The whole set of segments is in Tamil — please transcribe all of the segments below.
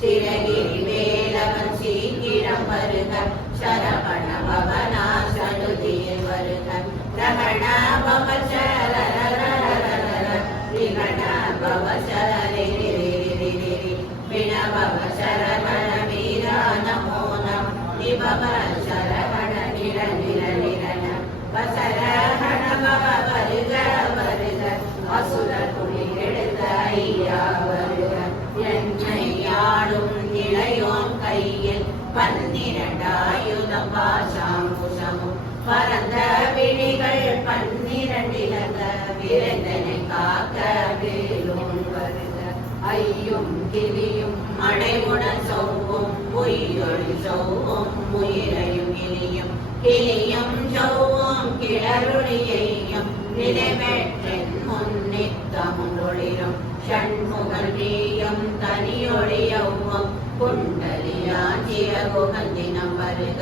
ಶಿರಗಿರಿ ವೇಲವಂಶಿ ಕಿರಂಬರುಗನ್ ಶರವಣ ಭವನ ಶನುದೇವರುಗನ್ ರಮಣ ಭವ ಶರ ಶ್ರೀಗಣ ಭವ ಶರಿ ವಿಣಭವ ಶರವಣ ವೀರ ನಮೋ ನಮ ನಿಭವ ಶರವಣ ನಿರ ನಿರ ನಿರನ ಬಸರ ಹಣ ಭವ ಬರಿಗ ಬರಿಗ ಅಸುರ ಕುಡಿ பன்னிரண்டாயுதம் பாசாங்குசமும் பரந்த விழிகள் பன்னிரண்டிலங்க விரைந்தனை காக்க வேலோன் வருக ஐயும் கிளியும் அடைவுடன் சௌவும் பொய்யொழி சௌவும் உயிரையும் இனியும் கிளியும் சௌவும் கிளருளியையும் நிலைவெற்றென் முன்னித்தமும் ஒளிரும் ஷண்முகன் நீயும் தனியொழியவும் குண்டலியாஞ்சிய குகந்தினம் வருக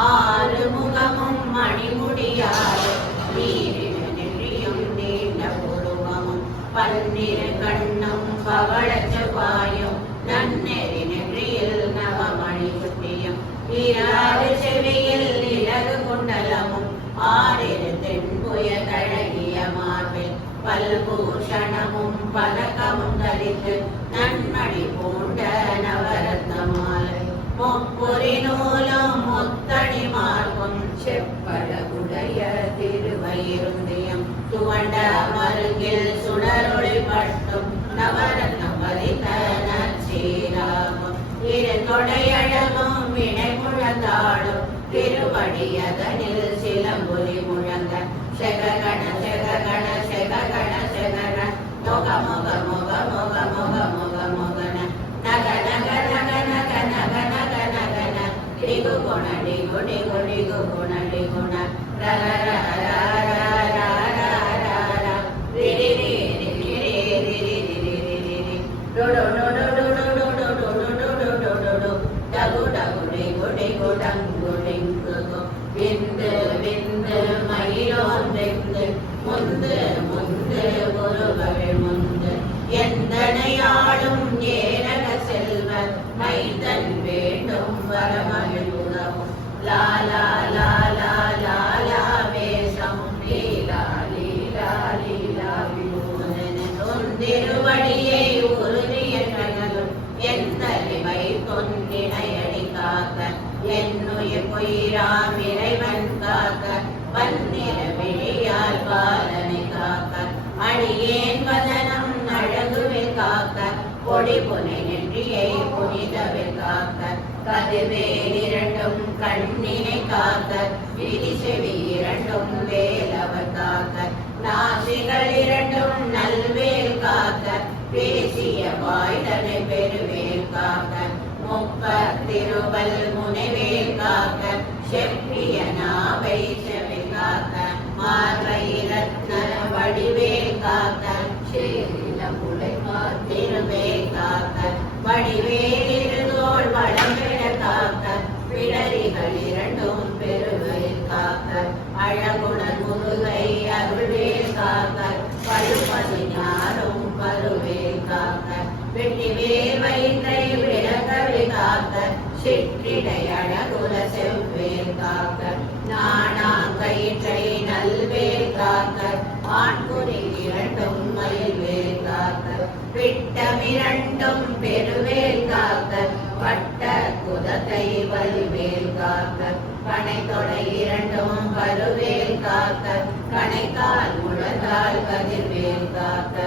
ஆறு முகமும் மணிமுடியாறு நீரின நெறியும் நீண்ட உருவமும் பன்னிரு கண்ணும் பவளச் பாயும் நன்னெறி நெற்றியில் நவமணி சுட்டியும் இராறு செவியில் இலகு குண்டலமும் ஆறிரு தென்புய கழகிய மார்பில் பல்பூஷணமும் பதக்கமும் தரித்து நன்மணி பூண்ட நவரத்ன மாலை முப்புரி நூலும் முத்தணி மார்பும் செப்பட உடைய திருவயிருந்தியம். துவண்ட மருங்கில் சுடரொளி பட்டும். நவரத்னம் பதித்த நச்சீராகும் இரு தொடையழகும் வினை முழந்தாடும். திருவடியதனில் சிலம்புலி முழங்க. செககண செககண செககண செகன விந்து விந்து மயிலோன் விந்து முந்து காக்க பொடி புனை நெற்றியை புனிதவில் காக்க கதிர்வேல் இரண்டும் கண்ணினை காக்க விதி செவி இரண்டும் வேலவர் காக்க நாசிகள் இரண்டும் நல்வேல் காக்க பேசிய வாய்தனை பெருவேல் காக்க முப்ப முப்பத்திருவல் முனைவேல் காக்க செப்பிய நாவை செவி காக்க மார்பை ரத்ன வடிவேல் காக்க சேரில புலை திருவே காக்க வடிவேலிருந்தோள் வளமிட காக்க பிடரிகள் இரண்டும் பெருவை காக்க அழகுண விட்டமிரண்டும் பெருவேல் காக்க பட்ட குதத்தை வல்வேல் காக்க. கணை தொடை இரண்டும் பருவேல் காக்க கணைக்கால் முழந்தால் கதிர்வேல் காக்க.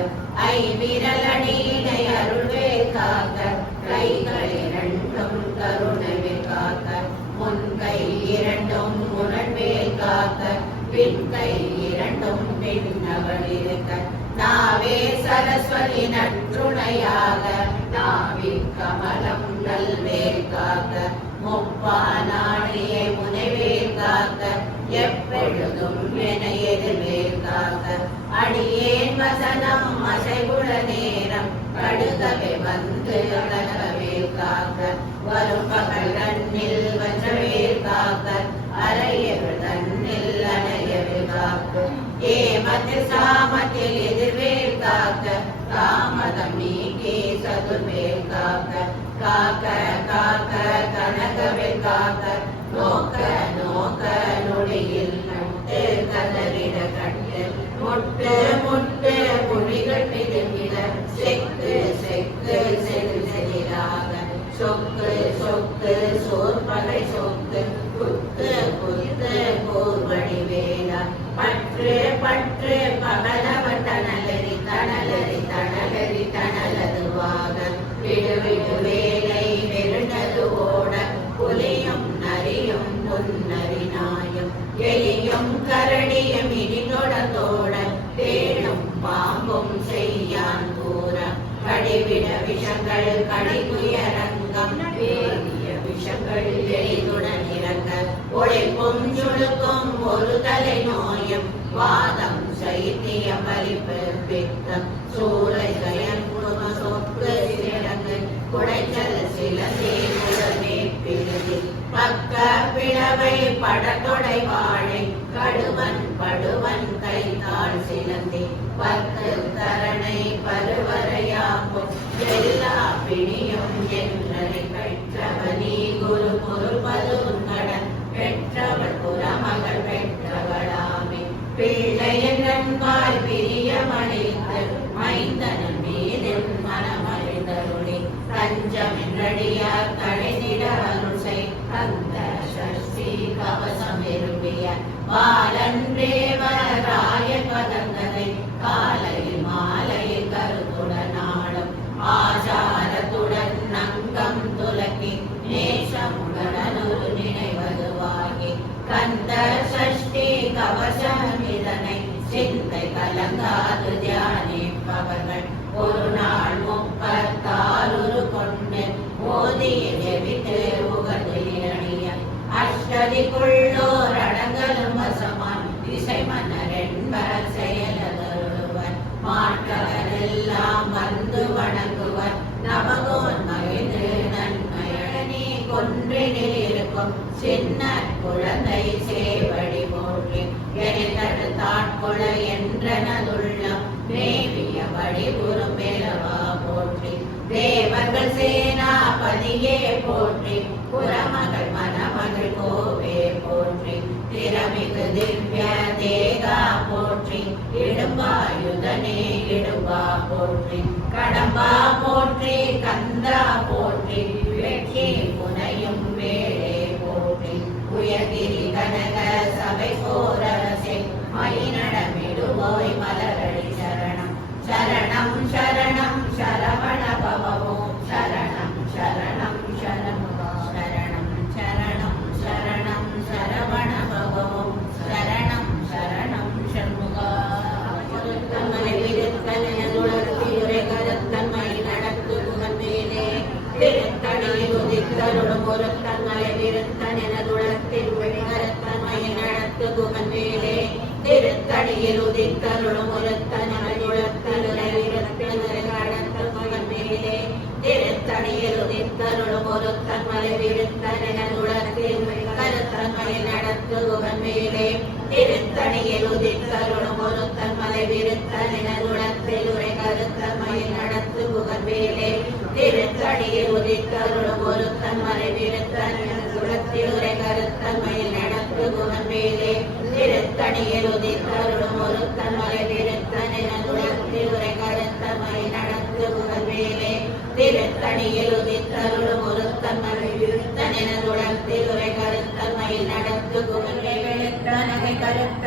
ஐ விரலடியினை அருள்வேல் காக்க கைகள் இரண்டும் கருணைவேல் காக்க. முன்கை இரண்டும் முரண்வேல் காக்க பின்கை இரண்டும் பின்னவள் இருக்க. நாவே சரஸ்வதி நற்றுணையாக நாவே கமலம் நல்வேல் காக்க முப்பா நாணையை முனைவேல் காக்க எப்பொழுதும் என எதிர்வேல் காக்க. அடியேன் வசனம் அசைவுட நேரம் கடுகவே வந்து கனகவேல் காக்க. வரும் பகல் கண்ணில் வஞ்சவேல் காக்க அறையவர் தன்னில் அணையவில் காக்க. ஏமத்தில் சாமத்தில் எதிர் காக்க தாமதமே நீக்கி சதுர்வேல் காக்க காக்க காக்க கனகவேல் காக்க நோக்க நோக்க நொடியில் நட்டு கதறிட கட்டு முட்டு முட்டு மொழிகள் திரும்பிட செக்கு செக்கு செதில் செதிலாக சொக்கு சொக்கு சோர்பகை சொக்கு குத்து குத்து போர்வடி வேலா பற்று பற்று பகல தணலரி தணலரி தணலதுவாக விடு வேலை வெறுண்டது ஓட புலியும் நரியும் பொன்னரி நாயும் எலியும் கரடியும் இடிதொட தோட தேடும் பாம்பும் செய்யான் கூற கடிவிட விஷங்கள் கடிகுயரங்கம் வேதிய விஷங்கள் எளிதுடன் இறங்க ஒழிப்பும் சுழுக்கும் ஒரு தலை நோயும் வாதம் சைத்திய பலிப்பு பித்தம் சூளை கயன் குடும்ப சொற்கு சிறங்கு குடைச்சல் சில சீருடனே பிரிதி பக்க பிளவை படத்தொடை வாழை கடுவன் படுவன் கைத்தாள் சிலந்தி பத்து தரணை பருவரையாக்கும் எல்லா பிணியும் என்றனை பெற்றவனி குரு பொறுப்பதும் கடன் பெற்றவன் கவசம் விரும்பிய பாலன்றேவராய கதங்கதை செயலதருவர் மாற்றவரெல்லாம் வந்து வணங்குவர். நவகோன் மகிழ்ந்து நன்மையழனி கொன்றினில் இருக்கும் சின்ன குழந்தை சேவடி போற்றி. எரிதடுத்தாட்கொள என்றனதுள்ளம். மேவிய வடிவுறும் மேலவா போற்றி. தேவர்கள் சேனாபதியே போற்றி. புறமகள் மணமகள் கோவே போற்றி. திறமிகு திவ்ய தேகா போற்றி. இடும்பாயுதனே இடும்பா போற்றி. கடம்பா போற்றி கந்தா போற்றி. வெற்றி திருத்தணியில் உதித்தருளும் ஒரு தன்மலையுளத்தில் விருத்தனை நடத்து புகழ்வேனே திருத்தணியில் உதித்தருளும் ஒரு தன்மலை விருத்தனதுளத்தில் கருத்தன்மை உரை கருத்தன்மை நடத்து புகழ்வேனே திருத்தணியில் உதித்தருளும் ஒரு தன்மலை உரை கருத்தன்மை நடத்து புகழ்வேனே திருத்தணியில் உதித்தருளும் ஒரு தன்மலை விருத்தனதுளத்தில் உரை கருத்தன்மை நடத்து திருத்தணியில் உதித்தருளும் ஒரு தன்மலை நடத்து கருத்த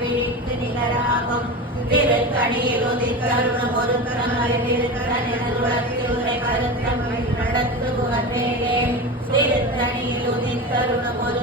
விழித்து நிகராகும். திருத்தணியில் உதித்தருளும் ஒரு தன்மலை நடத்து திருத்தணியில் உதித்தருளும் ஒரு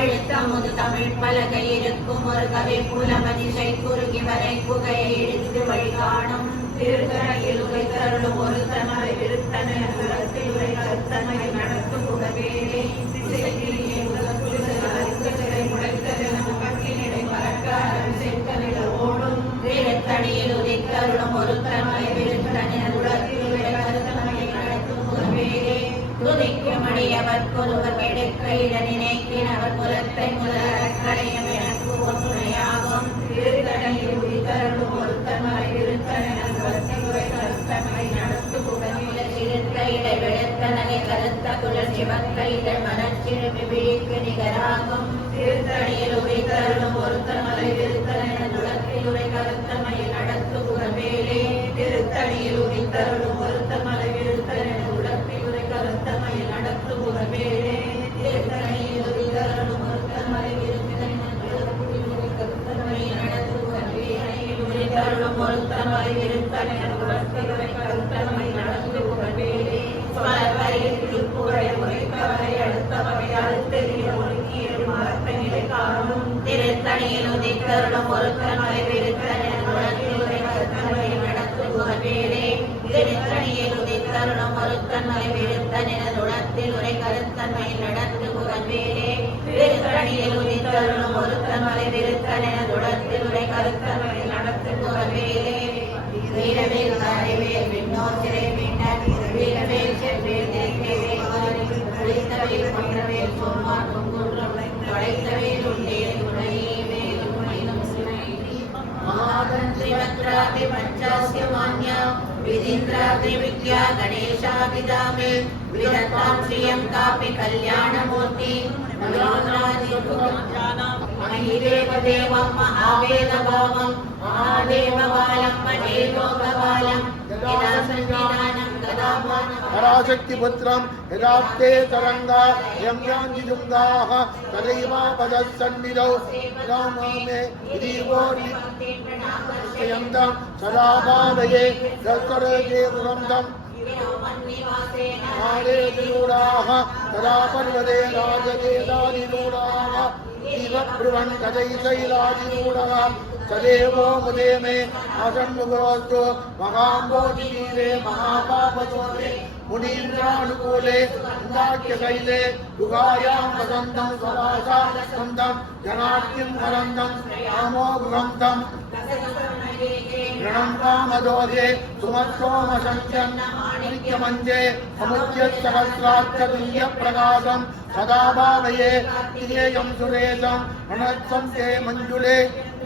வழுத்தமுது தமிழ் பலகை இருக்கும் ஒரு கவி புலமதிசை குறுகி வரை புகையை எடுத்து வழி காணும் திருக்கரையில் உரைத்தருளும் ஒரு தன்மை விருத்தன உலகத்தில் உரை கருத்தன்மை এবং திருத்தணியில் உதித்தருளும் ஒருத்தமரை விருத்தனை உலகத்தில் உரை கருத்தமை நடத்து புகமேலே திருத்தணியில் உதித்தருளும் திருத்தணியில் உதித்தருளும் வீரவேல் விண்ணோர் சிறை வீரவேல் செவ்வேல் மன்றவேல் சோமார் படைத்தவேல் षडादि पञ्चास्य मान्या विधीन्द्रादि विद्या गणेशादिदा मे विधत्तां श्रियं कापि कल्याणमूर्ति महिदेव देवं महावेदभावं महादेवबालं महेलोकबालं यदा सञ्जिनानं गदा पराशक्तिपुत्रं यदास्ते तरङ्गा यम्याञ्जिजुङ्गाः तदैवापदः सन्निधौ। रामामे दीवो नित्यन्तं सदा पादये दशरथे दुरन्तं काले निरूढाः तदा पर्वते राजवेदादिरूढाः इव ब्रुवन् गजैशैलादिरूढः सदैव मुदे मे आसन्मुखरोस्तु महाम्बोधिरे महापापचोरे मुनीन्द्रानुकूले मुदाख्यशैले युगायां वसन्तं सभासां स्कन्दं जनार्तिं रामो गृहन्तं गृणन्तामदोधे सुमत्सोमशङ्क्यं नित्यमञ्जे सदा भावये तिरेयं सुरेशं मनत्सं ते मञ्जुले।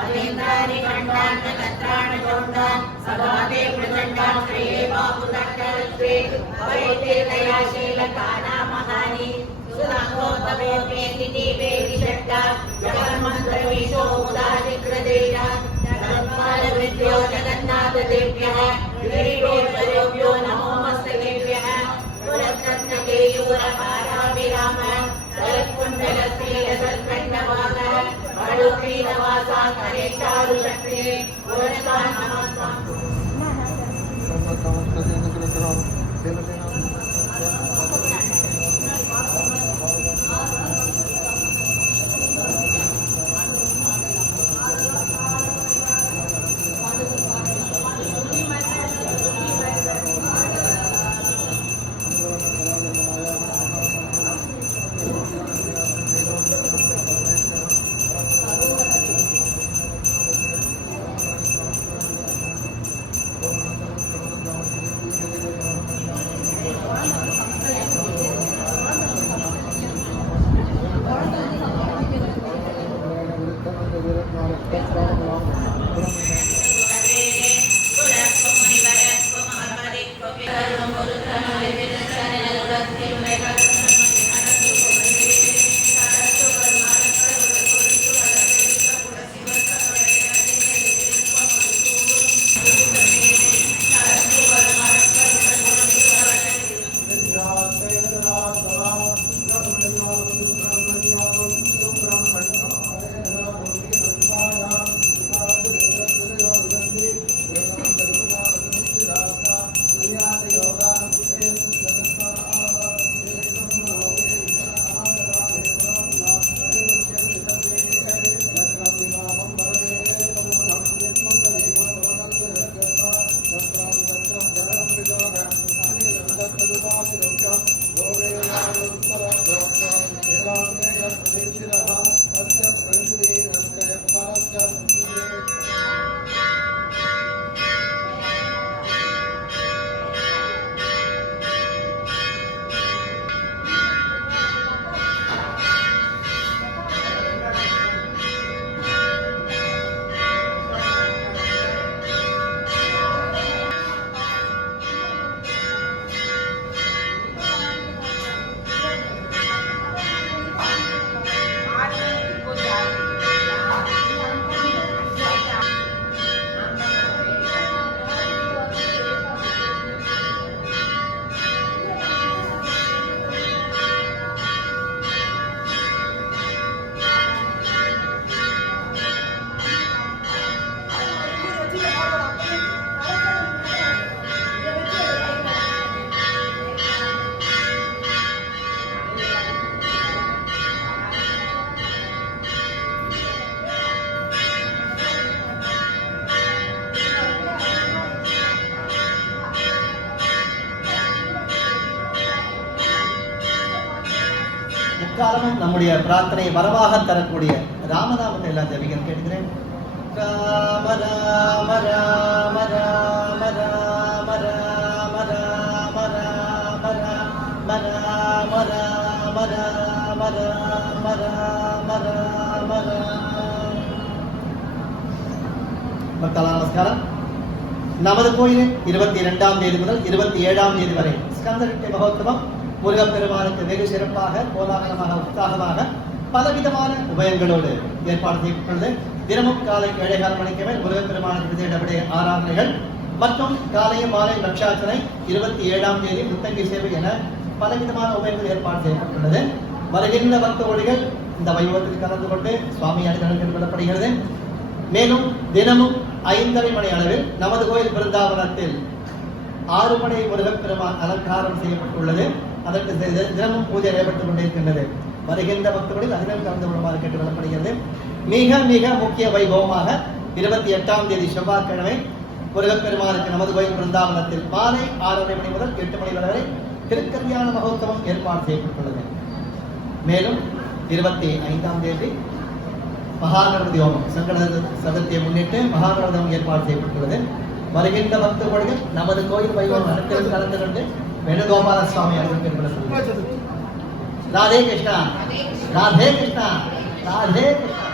महेन्द्राणि खण्डान् नक्षत्राणचौण्डान् सभाते प्रचण्डान् श्रेये बाहुदण्डरस्ते वैते दयाशीलकानामहानि सुराङ्गोतमोपेति दीपेति षट्टा जगन्मन्त्रवीशो मुदादिग्रदेया जगन्मालवृद्ध्यो जगन्नाथदेव्यः शकते. எக்காலமும் நம்முடைய பிரார்த்தனை வரவாக தரக்கூடிய ராமநாமத்தை எல்லாம் ஜபிக்கிறேன் கேட்கிறேன் ராம ராம ராம ராம ராம ராம ராம ராம ராம ராம ராம ராம ராம ராம ராம ராம பக்தலா நமஸ்காரம் நமது கோயிலில் இருபத்தி இரண்டாம் தேதி முதல் இருபத்தி ஏழாம் தேதி வரை ஸ்கந்தரிட்ட மகோத்சவம் முருகப்பெருமானுக்கு வெகு சிறப்பாக கோலாகலமாக உற்சாகமாக பலவிதமான உபயங்களோடு ஏற்பாடு செய்யப்பட்டுள்ளது. தினமும் காலை ஏழைகால் மணிக்கு மேல் முருகப்பெருமானுக்கு விஜயடபடைய ஆராதனைகள் மற்றும் காலையும் மாலை லட்சாச்சனை இருபத்தி ஏழாம் தேதி முத்தங்கி சேவை என பலவிதமான உபயங்கள் ஏற்பாடு செய்யப்பட்டுள்ளது. வருகின்ற பக்தவழிகள் இந்த வைபவத்தில் கலந்து கொண்டு சுவாமி அனுகிரகம் மேலும் தினமும் ஐந்தரை மணி அளவில் நமது கோயில் பிருந்தாவனத்தில் ஆறு மணி முருகப்பெருமான் அலங்காரம் செய்யப்பட்டுள்ளது. அதற்கு தினமும் பூஜை நடைபெற்றுக் கொண்டிருக்கின்றது. வருகின்ற பக்தர்களில் அதிலும் கலந்து கொள்ளுமாறு கேட்டுக்கொள்ளப்படுகிறது மிக மிக முக்கிய வைபவமாக இருபத்தி எட்டாம் தேதி செவ்வாய்க்கிழமை முருகப்பெருமானுக்கு நமது கோயில் பிருந்தாவனத்தில் மாலை ஆறரை மணி முதல் எட்டு மணி வரை திருக்கல்யாண மகோத்சவம் ஏற்பாடு செய்யப்பட்டுள்ளது. மேலும் இருபத்தி ஐந்தாம் தேதி மகாநரதி ஹோமம் சங்கட சதுர்த்தியை முன்னிட்டு மகாநரதம் ஏற்பாடு செய்யப்பட்டுள்ளது. வருகின்ற பக்தர்கள் நமது கோயில் வைபவம் அனைத்திலும் கலந்து கொண்டு వేణుగోపాలస్వామి అడుగుతున్నారు రాధే కృష్ణ రాధే కృష్ణ రాధే కృష్ణ.